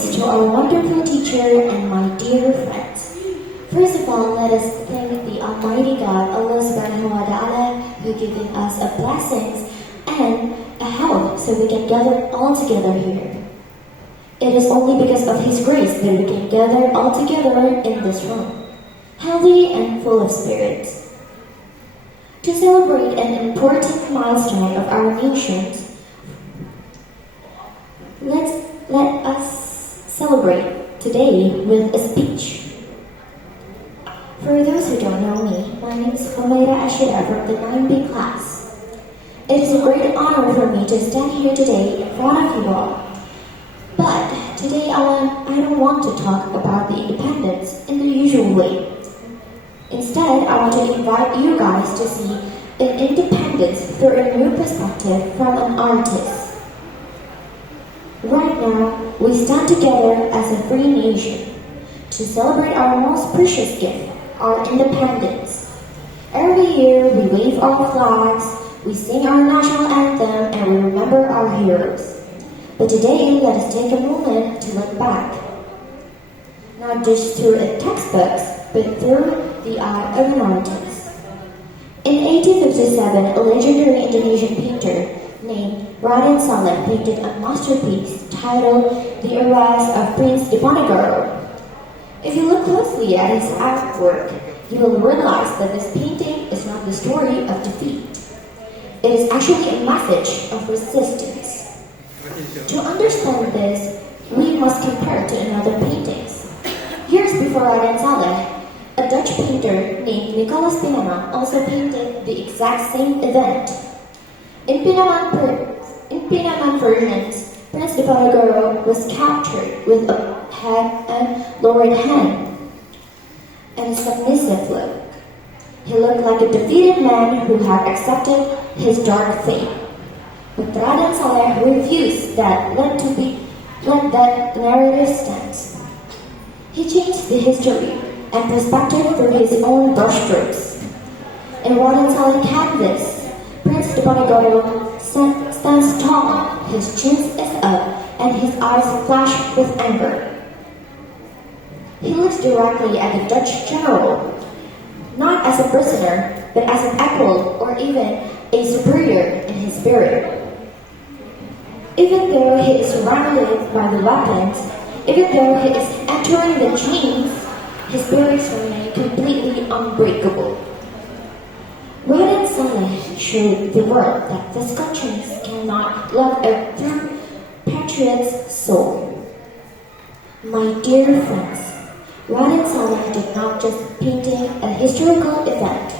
praise to our wonderful teacher and my dear friends. First of all, let us thank the Almighty God, Allah subhanahu wa ta'ala, who given us a blessings and a health so we can gather all together here. It is only because of His grace that we can gather all together in this room, healthy and full of spirits. To celebrate an important milestone of our nations, let us celebrate today with a speech. For those who don't know me, my name is Humaira Ashira from the 9B class. It is a great honor for me to stand here today in front of you all. But today I don't want to talk about the independence in the usual way. Instead, I want to invite you guys to see an independence through a new perspective from an artist. Right now, we stand together as a free nation to celebrate our most precious gift, our independence. Every year, we wave our flags, we sing our national anthem, and we remember our heroes. But today, let us take a moment to look back. Not just through a textbooks, but through the eye of an artist. In 1857, a legendary Indonesian painter named Raden Saleh painted a masterpiece titled The Arrest of Prince Diponegoro. If you look closely at his artwork, you will realize that this painting is not the story of defeat. It is actually a message of resistance. To understand this, we must compare to another paintings. Years before Raden Saleh, a Dutch painter named Nicolaas Pienaar also painted the exact same event. In Pienaar versions, Prince Diponegoro was captured with a head and lowered hand and a submissive look. He looked like a defeated man who had accepted his dark fate. But Raden Saleh refused that let that narrative stand. He changed the history and perspective through his own brushstrokes. In Raden Saleh canvas, Prince Diponegoro stands tall, his chin is up, and his eyes flash with anger. He looks directly at the Dutch general, not as a prisoner, but as an equal or even a superior in his spirit. Even though he is surrounded by the weapons, even though he is entering the chains, his spirits remain completely unbreakable. Raden Saleh showed the world that physical chains cannot love a true patriot's soul. My dear friends, Raden Saleh did not just painting a historical event.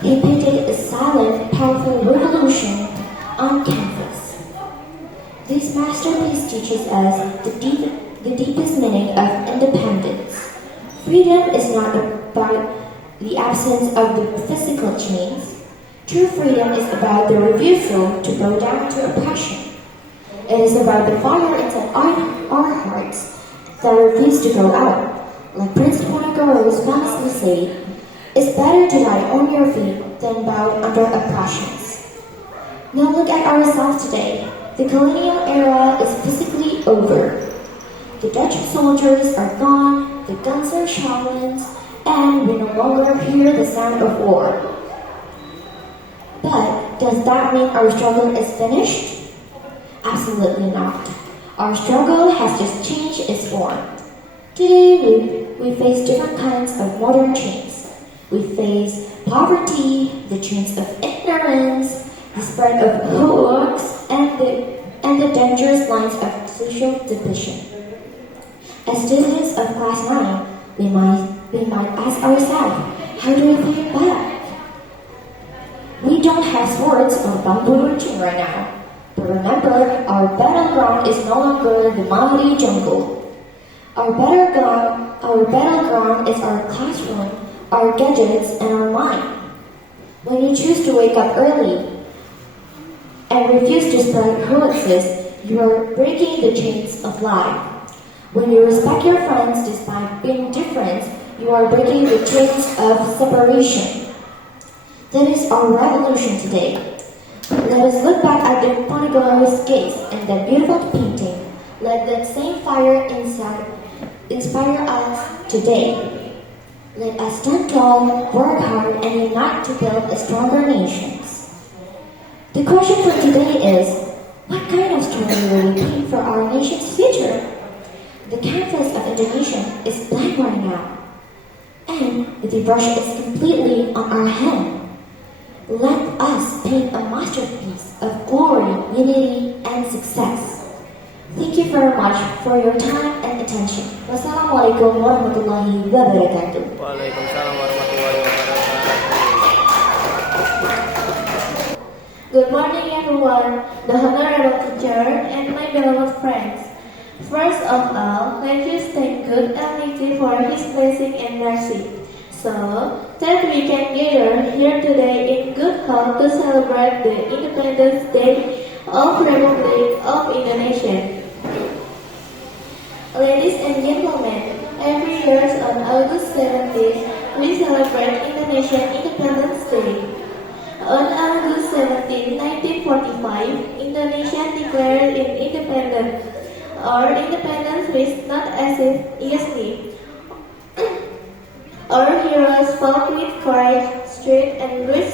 He painted a silent, powerful revolution on canvas. This masterpiece teaches us the deepest meaning of independence. Freedom is not about the absence of the physical chains. True freedom is about the refusal to bow down to oppression. It is about the fire inside our hearts that refuse to go out. Like Prince Diponegoro famously said, "It's better to die on your feet than bow under oppressions." Now look at ourselves today. The colonial era is physically over. The Dutch soldiers are gone, the guns are sharpened, and we no longer hear the sound of war. But does that mean our struggle is finished? Absolutely not. Our struggle has just changed its form. Today we face different kinds of modern chains. We face poverty, the chains of ignorance, the spread of hoax, and the dangerous lines of social division. As students of class 9, we might ask ourselves, how do we fight back? We don't have swords or bamboo lynching right now. But remember, our battleground is no longer the Mali jungle. Our battleground is our classroom, our gadgets, and our mind. When you choose to wake up early and refuse to spread hoaxes, you are breaking the chains of life. When you respect your friends despite being different, you are breaking the chains of separation. That is our revolution today. Let us look back at Diponegoro's gaze and that beautiful painting. Let Let that same fire inside inspire us today. Let us stand tall, work hard, and unite to build a stronger nations. The question for today is, what kind of story will we paint for our nation's future? The canvas of Indonesia is blank right now, and the brush is completely on our hand. Let us paint a masterpiece of glory, unity, and success. Thank you very much for your time and attention. Wassalamualaikum warahmatullahi wabarakatuh. Waalaikumsalam warahmatullahi wabarakatuh. Good morning, everyone, the honorable teacher, and my beloved friends. First of all, let us thank God Almighty for His blessing and mercy, so that we can gather here today in good health to celebrate the Independence Day of Republic of Indonesia. Ladies and gentlemen, every year on August 17, we celebrate Indonesian Independence Day. On August 17, 1945, Indonesia declared independent. Our independence was not as easy. Our heroes fought with courage, strength, and great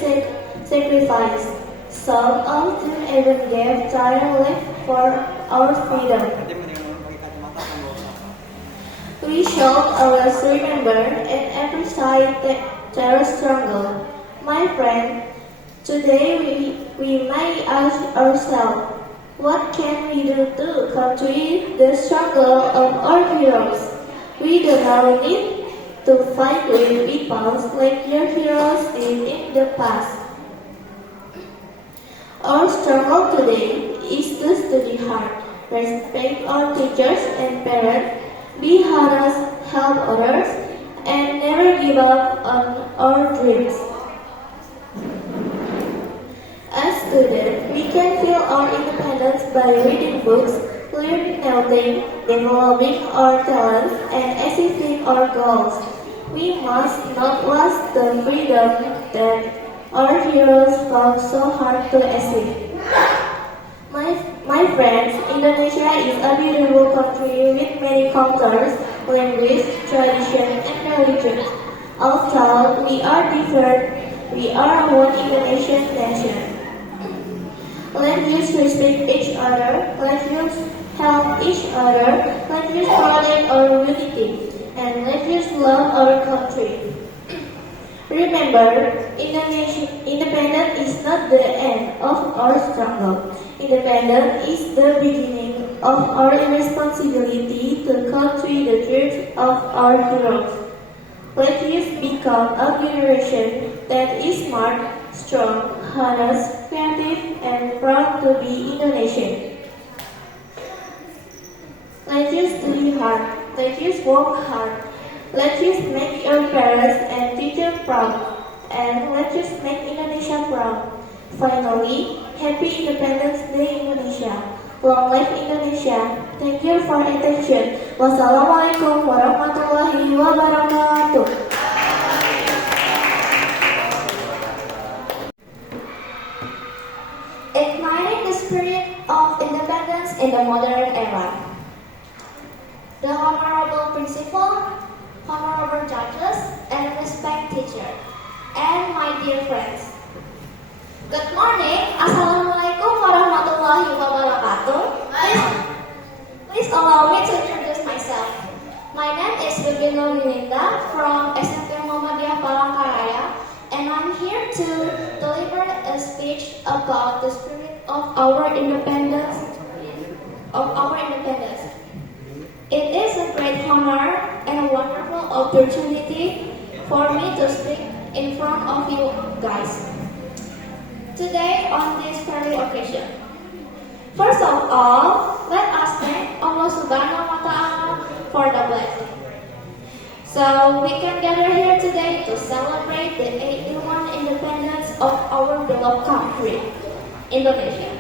sacrifice. Some of them even gave their life for our freedom. We should always remember and appreciate their struggle. My friend, today we may ask ourselves, what can we do to continue the struggle of our heroes? We do not need to fight with people like your heroes did in the past. Our struggle today is to study hard, respect our teachers and parents, be honest, help others, and never give up on our dreams. As students, we can feel our independence by reading books, learning new things, developing our talents, and achieving our goals. We must not lose the freedom that our heroes fought so hard to achieve. My friends, Indonesia is a beautiful country with many cultures, language, tradition, and religion. Although we are different, we are one Indonesian nation. Let us respect each other, let us help each other, let us protect our unity, and let us love our country. Remember, independence is not the end of our struggle. Independence is the beginning of our responsibility to continue the dreams of our heroes. Let us become a generation that is smart, strong, honest, creative, and proud to be Indonesian. Let us study hard. Let us work hard. Let us make your parents and teachers proud. And let us make Indonesia proud. Finally, Happy Independence Day, Indonesia. Long live Indonesia. Thank you for attention. Wassalamualaikum warahmatullahi wabarakatuh. Igniting the spirit of independence in the modern era. The honorable principal, honorable judges, and respect teacher, and my dear friends. Good morning. Assalamualaikum warahmatullahi wabarakatuh. Please allow me to introduce myself. My name is Rubino Lilinda from SMP Muhammadiyah Palangkaraya, and I'm here to deliver a speech about the spirit of our independence. It is a great honor and a wonderful opportunity for me to speak in front of you guys today on this very occasion. First of all, let us thank Allah Subhanahu wa Ta'ala for the blessing. So we can gather here today to celebrate the 81 independence of our beloved country, Indonesia.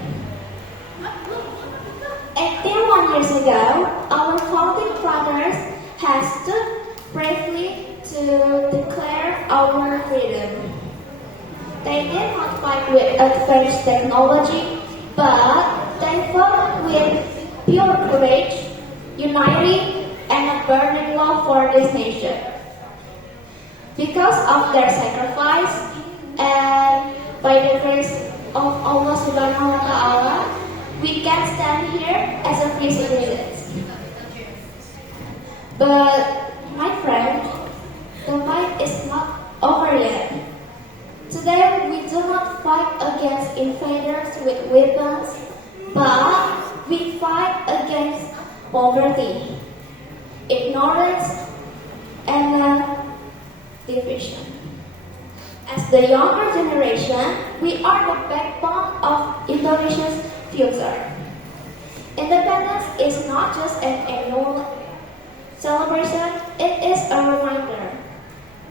81 years ago, our founding fathers has stood bravely to declare our freedom. They did not fight with advanced technology, but they fought with pure courage, unity, and a burning love for this nation. Because of their sacrifice and by the grace of Allah Subhanahu wa Ta'ala, we can stand here as a free citizens. But my friend, the fight is not over yet. Today we do not fight against invaders with weapons, but we fight against poverty, ignorance, and division. As the younger generation, we are the backbone of Indonesia's future. Independence is not just an annual celebration, it is a reminder.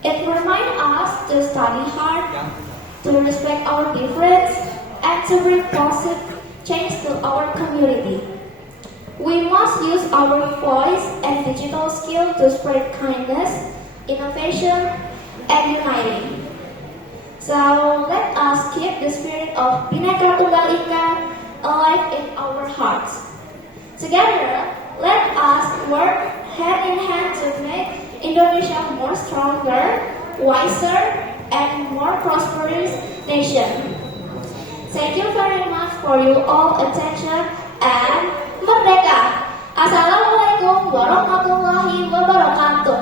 It reminds us to study hard, to respect our difference, and to bring positive change to our community. We must use our voice and digital skill to spread kindness, innovation, and uniting. So let us keep the spirit of Bhinneka Tunggal Ika alive in our hearts. Together, let us work hand in hand to make Indonesia more stronger, wiser, and more prosperous nation. Thank you very much for your all attention and Merdeka! Assalamualaikum warahmatullahi wabarakatuh.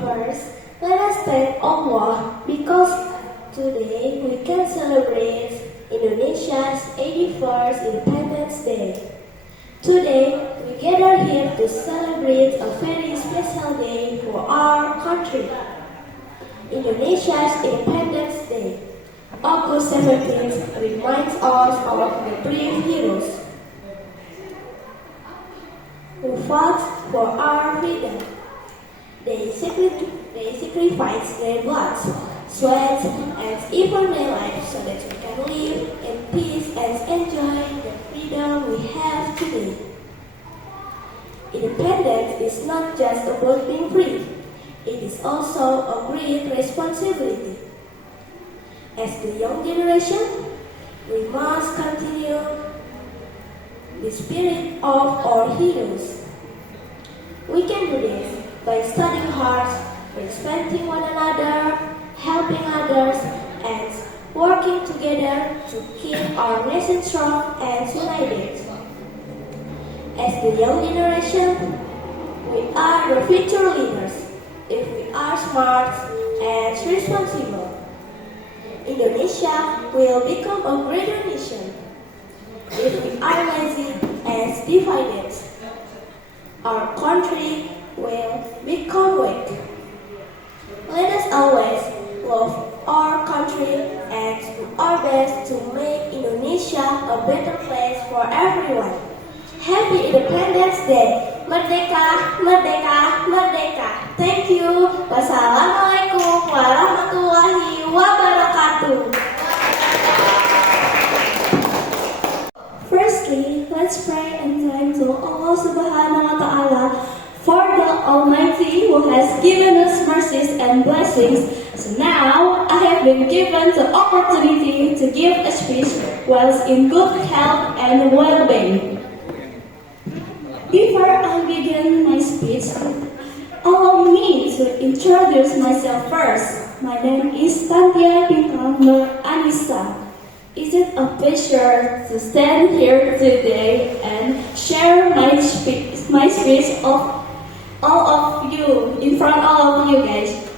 First, let us thank Allah because today we can celebrate Indonesia's 81st Independence Day. Today, we gather here to celebrate a very special day for our country. Indonesia's Independence Day, August 17th, reminds us of the brave heroes who fought for our freedom. They sacrificed their blood, sweat, and even their lives so that we can live in peace and enjoy the freedom we have today. Independence is not just about being free, it is also a great responsibility. As the young generation, we must continue the spirit of our heroes. We can do this by studying hard, respecting one another, helping others, and working together to keep our nation strong and united. As the young generation, we are the future leaders if we are smart and responsible. Indonesia will become a greater nation if we are lazy and divided. Our country will become weak. Let us always love our country and do our best to make Indonesia a better place for everyone. Happy Independence Day! Merdeka, merdeka, merdeka! Thank you. Wassalamualaikum warahmatullahi wabarakatuh. Firstly, let's pray and thank to Allah Subhanahu wa Ta'ala for the Almighty who has given us mercies and blessings. So now I have been given the opportunity to give a speech whilst in good health and well-being. Before I begin my speech, allow me to introduce myself first. My name is Tantia Bintan Nur Anissa. Is it a pleasure to stand here today and share my speech of all of you, in front of all of you guys.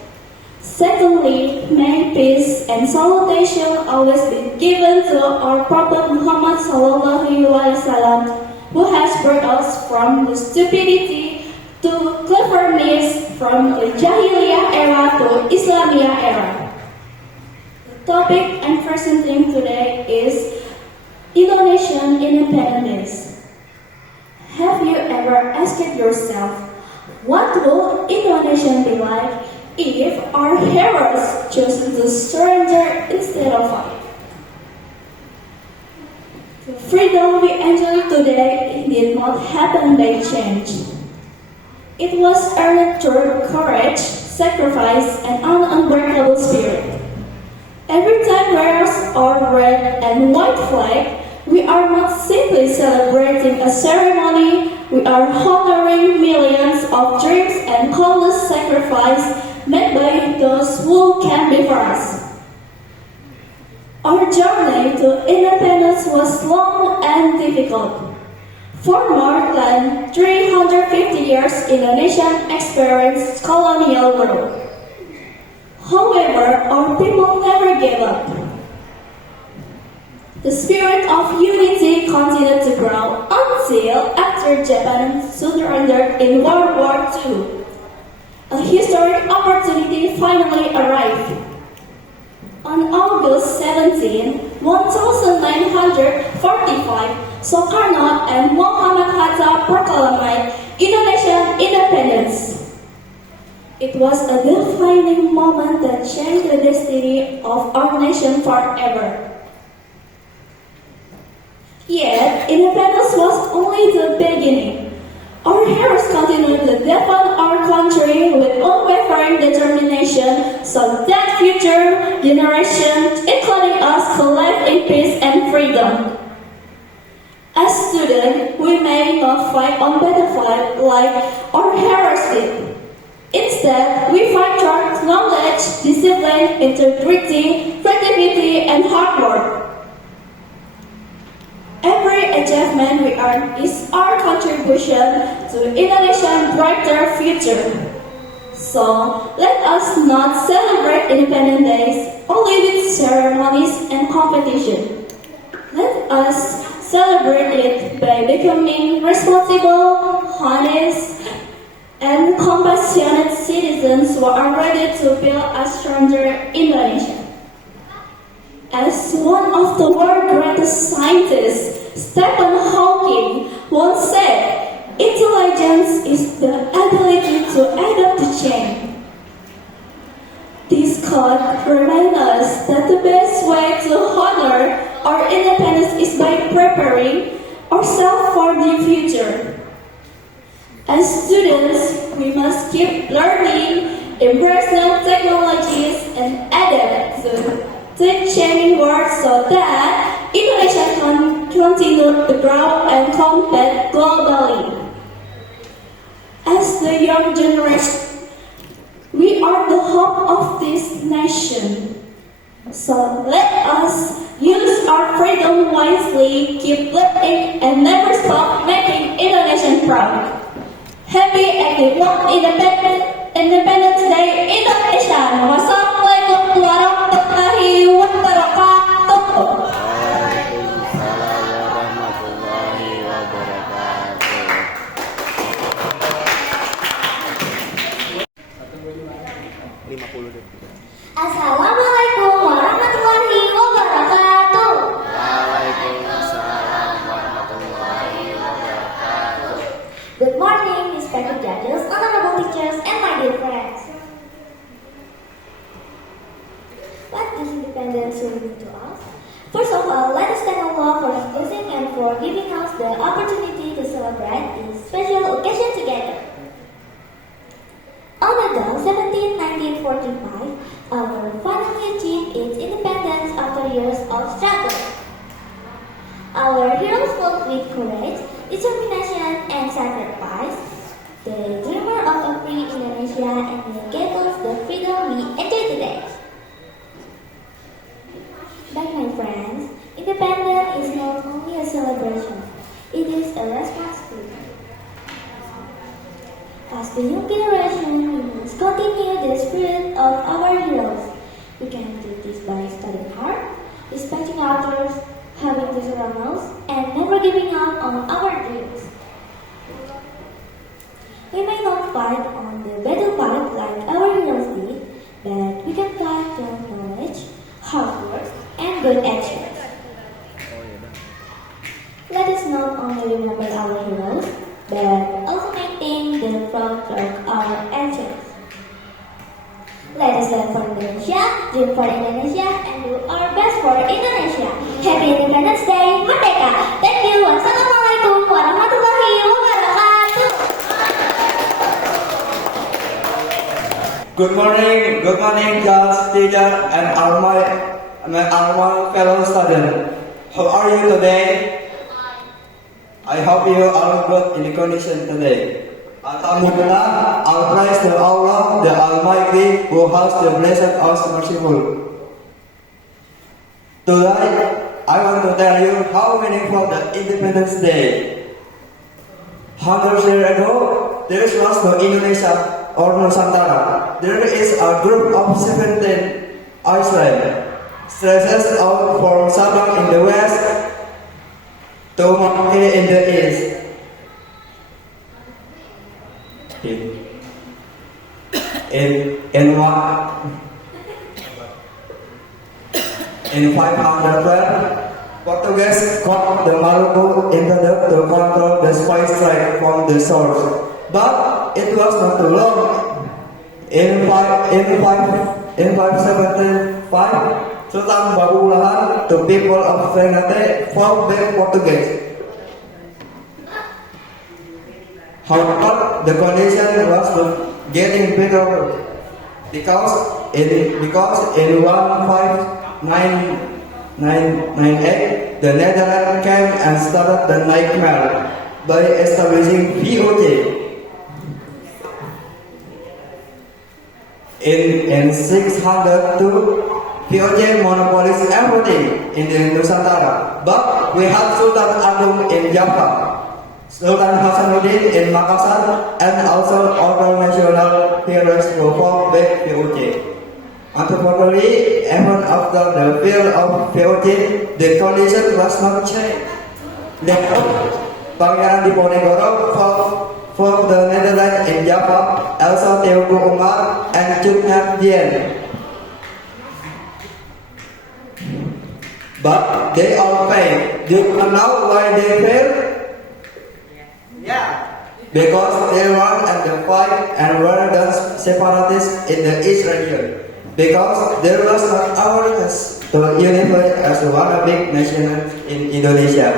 Secondly, may peace and salutation always be given to our Prophet Muhammad Sallallahu Alaihi Wasallam, who has brought us from the stupidity to cleverness, from the Jahiliyah era to Islamiyah era. The topic I'm presenting today is Indonesian independence. Have you ever asked yourself, what will Indonesia be like if our heroes chose to surrender instead of fight? The freedom we enjoy today did not happen by chance. It was earned through courage, sacrifice, and an unbreakable spirit. Every time our red and white flag, we are not simply celebrating a ceremony, we are honoring millions of dreams and countless sacrifices made by those who came before us. Our journey to independence was long and difficult. For more than 350 years, Indonesia experienced colonial rule. However, our people never gave up. The spirit of unity continued to grow until after Japan surrendered in World War II. A historic opportunity finally arrived. On August 17, 1945, Soekarno and Muhammad Hatta proclaimed Indonesian independence. It was a defining moment that changed the destiny of our nation forever. Yet, independence was only the beginning. Our heroes continued to defend our country with unwavering determination so that future generations, including us, could live in peace and freedom. As students, we may not fight on battlefield like our heroes did. Instead, we fight through knowledge, discipline, integrity, creativity, and hard work. Every achievement we earn is our contribution to Indonesia's brighter future. So, let us not celebrate Independence Day only with ceremonies and competition. Let us celebrate it by becoming responsible, honest, and compassionate citizens who are ready to build a stronger Indonesia. As one of the world's greatest scientists, Stephen Hawking, once said, intelligence is the ability to adapt to change. This quote reminds us that the best way to honor our independence is by preparing ourselves for the future. As students, we must keep learning, embrace new technologies, and adapt to the changing world so that Indonesia can continue to grow and compete globally. As the young generation, we are the hope of this nation. So let us use our freedom wisely, keep learning, and never stop making Indonesian proud. Happy 81 Independence Day Indonesia. Wassalamualaikum warahmatullahi wabarakatuh. Waalaikumsalam warahmatullahi wabarakatuh. Assalamualaikum warahmatullahi wabarakatuh. Waalaikumsalam warahmatullahi wabarakatuh. Good morning, respected judges, honorable teachers, and my dear friends. What does independence really mean to us? First of all, let us thank Allah for His blessing and for giving us the opportunity to celebrate this special occasion together. On August 17, 1945, our finally achieved its independence after years of struggle. Our heroes fought with courage, determination, and sacrifice. The dreamer of a free Indonesia and they gave us the freedom we enjoy today. But my friends, independence is not only a celebration, it is a responsibility. As the young generation, we must continue the spirit of our heroes. We can do this by studying hard, respecting others, having these rules, and never giving up on our dreams. We may not fight on the battlefield like our heroes did, but we can fight through knowledge, hard work, and good actions. Let us not only remember our heroes, but also maintain the front of our actions. Let us learn from Indonesia, dream for Indonesia, and do our best for Indonesia. Happy Independence Day, Merdeka! Thank you. Wassalamualaikum warahmatullahi wabarakatuh. Good morning, class teacher and all my my alma fellow student. How are you today? I hope you are good in the condition today. Alhamdulillah, all praise to Allah, the Almighty, who has the blessed us merciful. Today, I want to tell you how meaningful the Independence Day. 100 years ago, there was no Indonesia or Nusantara. There is a group of 17 islands, stretches out from Sabah in the west to Malaysia in the east. In 512, Portuguese caught the Morocco intended to control the spice trade from the source, but it was not too long. In 575, Sultan Babulahan, the people of Ternate, fought back Portuguese. However, the condition was getting better because in 1598, the Netherlands came and started the nightmare by establishing VOC. In 602, VOC monopolized everything in the Nusantara, but we had Sultan Agung in Java, Sultan Hasanuddin in Makassar, and also other national heroes who fought back VOC. Unfortunately, even after the fall of VOC, the condition was not changed. Therefore, Pangeran Diponegoro fought the Netherlands in Java, also Teuku Umar and Cut Nhat Dien. But they all failed. Do you know why they failed? Yeah. Because they were at the fight and were the separatists in the East region. Because there was not awareness to unify as one big nation in Indonesia.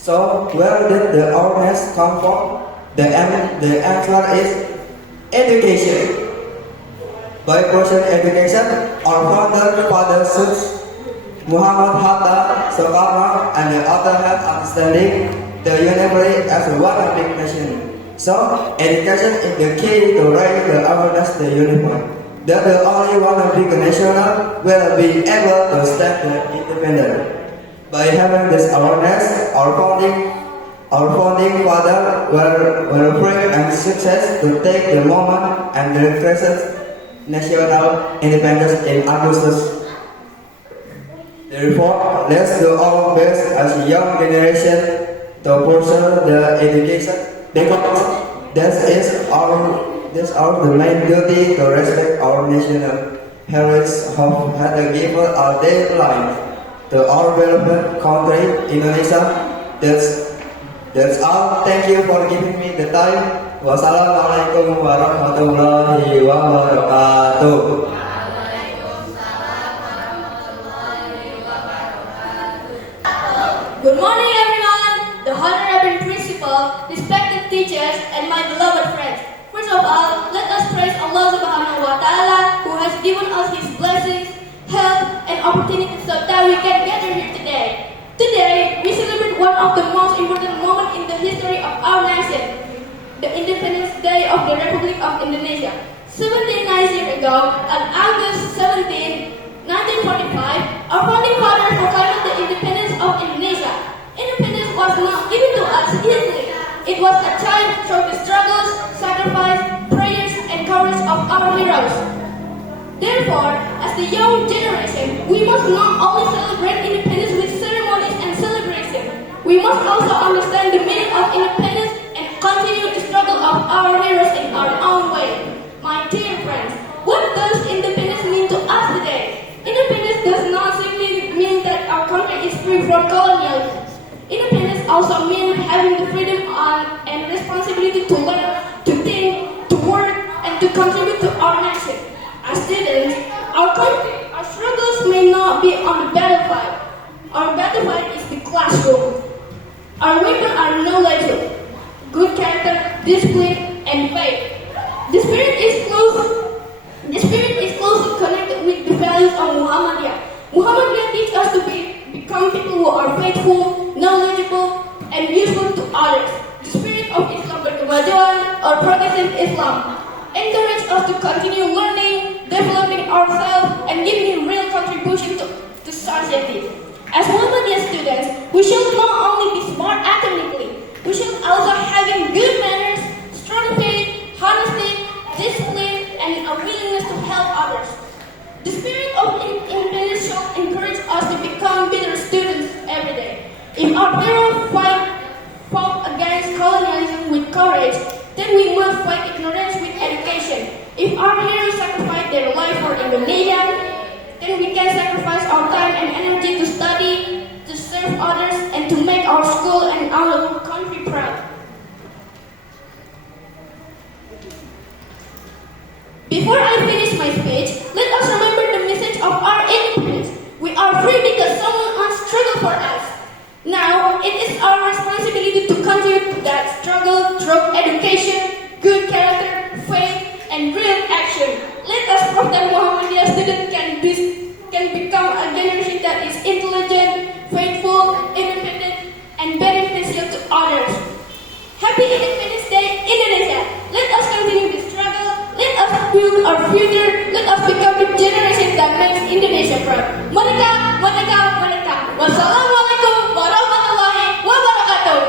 So where did the awareness come from? The answer is education. By pursuing education, our founder, Father Sheikh Muhammad Hatta, Soekarno, and the other had understanding the universe as one big nation. So, education is the key to raise the awareness to unify. That the only one big nation will be able to stand independent. By having this awareness, our founding father were free and success to take the moment and the crisis national independence in August. Therefore, let's do our best as a young generation to pursue the education, because that's our the main duty to respect our national heroes who had given a their life to our beloved country, Indonesia. That's all. Thank you for giving me the time. Wassalamualaikum warahmatullahi wabarakatuh. Good morning, everyone. The Honorable Principal, respected teachers, and my beloved friends. First of all, let us praise Allah Subhanahu wa Taala, who has given us His blessings, health, and opportunities so that we can gather here today. Today, we celebrate one of the most important moments in the history of our nation, the Independence Day of the Republic of Indonesia. 79 years ago, on August 17, 1945, our founding fathers proclaimed the independence of Indonesia. Independence was not given to us easily. It was achieved through the struggles, sacrifice, prayers, and courage of our heroes. Therefore, as the young generation, we must not only celebrate independence with ceremonies and celebration, we must also understand the meaning of independence and continue the struggle of our heroes in our own way. My dear friends, what does independence mean to us today? Independence does not simply mean that our country is free from colonialism. Independence also means having the freedom and responsibility to learn, to think, to work, and to contribute to our nation. As students, our struggles may not be on the battlefield. Our battlefield is the classroom. Our weapons are knowledge, good character, discipline, and faith. The spirit is closely connected with the values of Muhammadiyah. Muhammadiyah teaches us to become people who are faithful, knowledgeable, and useful to others. The spirit of Islam berkemajuan or progressive Islam encourages us to continue learning, developing ourselves, and giving a real contribution to society. As Muhammadiyah students, we should not only be smart academically, we should also having good manners, strong faith, honesty, discipline, and a willingness to help others. The spirit of independence should encourage us to become better students every day. If our parents fought against colonialism with courage, then we must fight ignorance with education. If our heroes sacrificed their life for Indonesia, then we can sacrifice our time and energy to study, to serve others, and to make our school and our country proud. Before I finish my speech, let us remember the message of our independence. We are free because someone once struggled for us. Now, it is our responsibility to contribute to that struggle through education, good character, faith, and real action. Let us prove that Muhammadiyah students can become a generation that is intelligent, faithful, independent, and beneficial to others. Happy Independence Day, Indonesia! Let us continue the struggle. Let us build our future. Let us become the generation that makes Indonesia proud. Merdeka, merdeka, merdeka. Wassalamualaikum warahmatullahi wabarakatuh.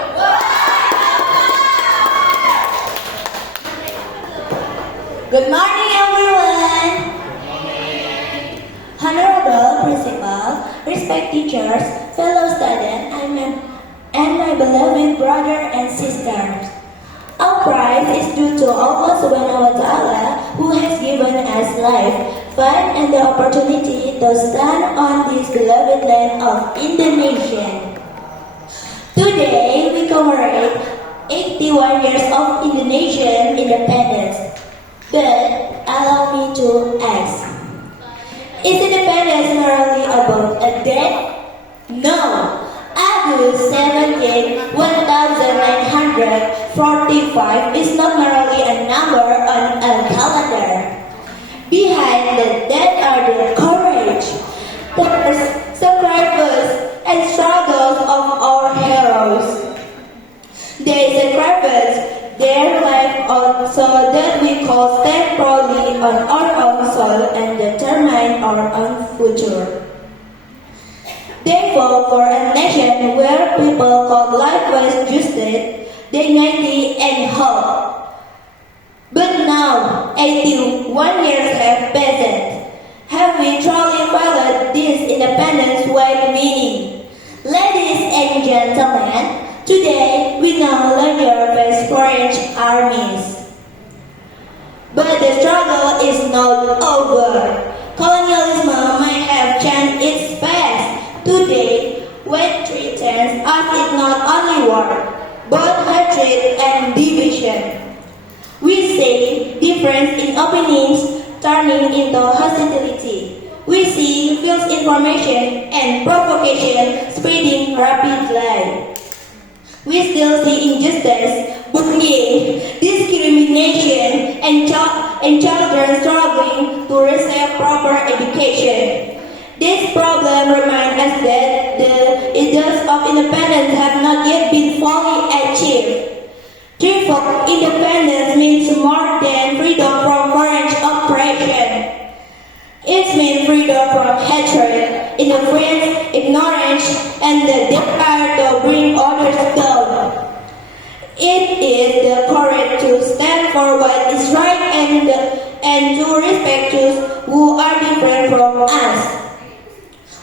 Good morning, everyone. Honorable Principal, respected teachers, fellow students, and my beloved brother and sisters. Our pride is due to Allah Subhanahu wa Ta'ala, who has given us life, fun, and the opportunity to stand on this beloved land of Indonesia. Today, we commemorate 81 years of Indonesian independence. But allow me to ask, is independence merely about a date? No. August 17, 1945 is not merely a number on a calendar. Behind the date are the courage, the sacrifice, and struggles of our heroes. They sacrificed their life so that we could stand proudly on our own soil and determine our own future. They fought for a nation where people could likewise justice, dignity, and hope. But now, 81 years have passed. Have we truly followed this independence wide meaning? Ladies and gentlemen, today we no longer face French armies. But the struggle is not over. Colonialism may have changed its past. Today, what threatens us is not only war, but hatred and division. We see difference in opinions turning into hostility. We see false information and provocation spreading rapidly. We still see injustice, bullying, discrimination, and children struggling to receive proper education. This problem reminds us that the ideals of independence have not yet been fully achieved. Therefore, independence means more than freedom from foreign oppression. It means freedom from hatred, indifference, ignorance, and the desire to bring others down. It is the courage to stand for what is right and to respect those who are different from us.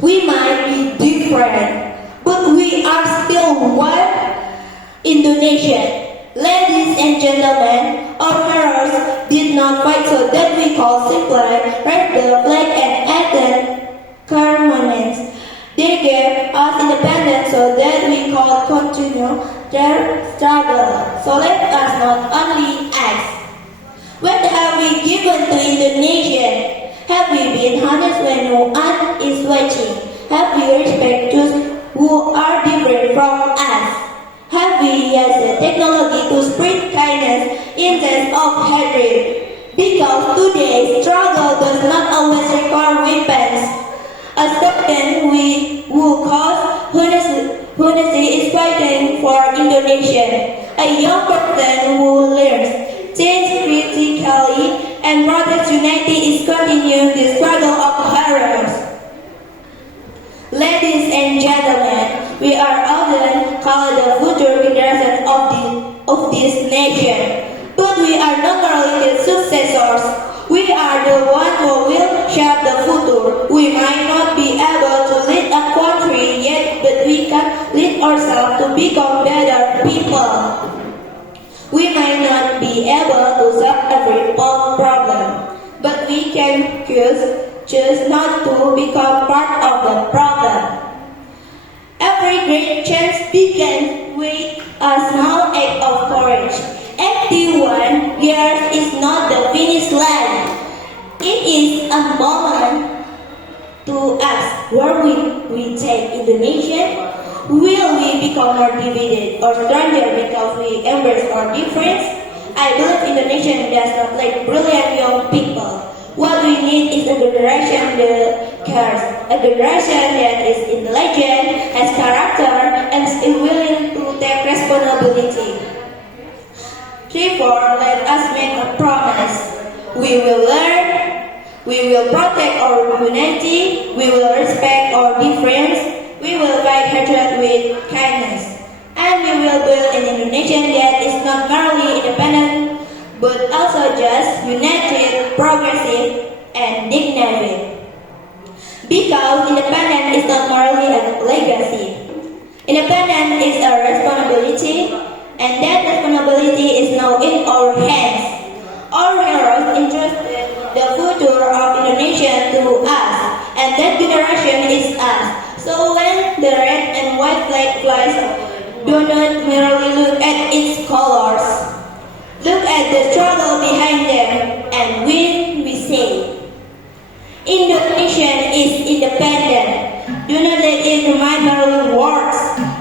We might be different, but we are still one Indonesian. Ladies and gentlemen, our heroes did not fight so that we could simply raise the flag and attend ceremonies. They gave us independence so that we could continue their struggle. So let us not only ask, what have we given to Indonesia? Have we been honest when no one is watching? Have we respect those who are different from us? Have we used the technology to spread kindness instead of hatred? Because today's struggle does not always require weapons. A student who calls Hunasi is fighting for Indonesia. A young person who learns, thinks critically, and protects unity is continuing the struggle of heroes. Ladies and gentlemen, we are often called the future generation of this nation. But we are not merely the successors. We are the ones who will shape the future. We might not be able to lead a country yet, but we can lead ourselves to become better people. We might not be able to solve every problem, but we can choose not to become part of the problem. Every great change begins with a small act of courage. 81 years is not the finish line. It is a moment to ask where we take Indonesia. Will we become more divided or stronger because we embrace our difference? I believe Indonesia does not lack brilliant young people. What we need is a generation that cares, a generation that is intelligent, has character, and is willing to take responsibility. Therefore, let us make a promise. We will learn, we will protect our unity, we will respect our difference, we will fight hatred with kindness, and we will build an Indonesia that is not merely independent, but also just, united, progressive, and dignified. Because independence is not merely a legacy. Independence is a responsibility, and that responsibility is now in our hands. Our heroes entrusted the future of Indonesia to us, and that generation is us. So when the red and white flag flies, do not merely look at its colors. Look at the struggle behind them, and when we say, Indonesia is independent, do not let it remain merely words.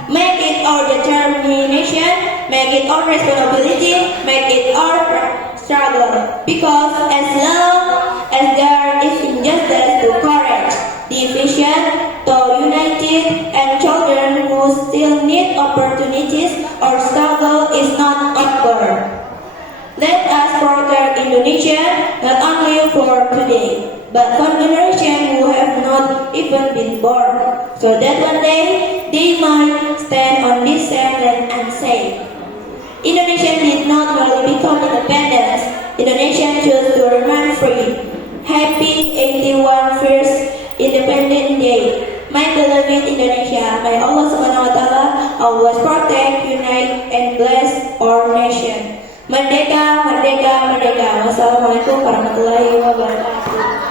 Make it our determination, make it our responsibility, make it our struggle. Because as long as there is injustice to courage, division to united, and children who still need opportunities, our struggle is not over. Let us protect Indonesia not only for today, but for generations who have not even been born, so that one day they might stand on this same land and say, Indonesia did not merely become independent, Indonesia chose to remain free. Happy 81st Independence Day. My beloved Indonesia, may Allah SWT always protect, unite, and bless our nation. Merdeka, merdeka, merdeka. Wassalamualaikum warahmatullahi wabarakatuh.